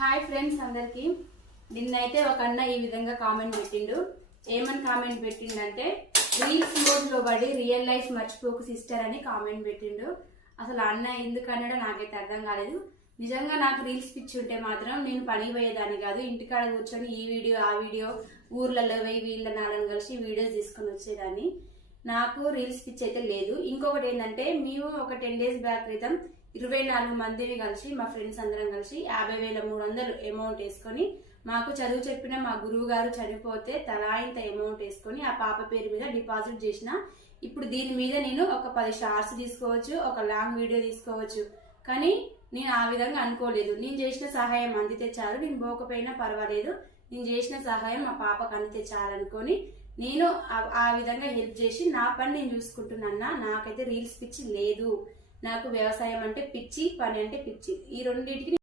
Hi friends అందరికి నిన్నైతే ఒక అన్న ఈ విధంగా కామెంట్ పెట్టిండు. ఏమని కామెంట్ పెట్టిండంటే రీల్స్ మోడ్ లో పడి రియల్ లైఫ్ మర్చిపోకు సిస్టర్ అని కామెంట్ పెట్టిండు. అసలు అన్న ఎందుకన్నాడో నాకైతే అర్థం కాలేదు. నిజంగా నాకు రీల్స్ పిచ్చి ఉంటే మాత్రం నేను పని పోయేదాన్ని కాదు, ఇంటికాడ కూర్చొని ఈ వీడియో ఆ వీడియో ఊర్లలో పోయి వీళ్ళ నాలను కలిసి వీడియోస్ తీసుకొని వచ్చేదాన్ని. నాకు రీల్స్ పిచ్చి అయితే లేదు. ఇంకొకటి ఏంటంటే మేము ఒక 10 days బ్యాక్ క్రితం 24 మందిని కలిసి మా ఫ్రెండ్స్ అందరం కలిసి 50,300 అమౌంట్ వేసుకొని మాకు చదువు చెప్పిన మా గురువు గారు చనిపోతే తలా ఇంత అమౌంట్ వేసుకొని ఆ పాప పేరు మీద డిపాజిట్ చేసిన. ఇప్పుడు దీని మీద నేను ఒక 10 షార్ట్స్ తీసుకోవచ్చు, ఒక లాంగ్ వీడియో తీసుకోవచ్చు. కానీ నేను ఆ విధంగా అనుకోలేదు. నేను చేసిన సహాయం అందితే చాలు, నేను పోకపోయినా పర్వాలేదు, నేను చేసిన సహాయం మా పాపకు అందితే చాలనుకొని నేను ఆ విధంగా హెల్ప్ చేసి నా పని నేను చూసుకుంటున్నా. నాకైతే రీల్స్ పిచ్చి లేదు. నాకు వ్యవసాయం అంటే పిచ్చి, పని అంటే పిచ్చి. ఈ రెండింటికి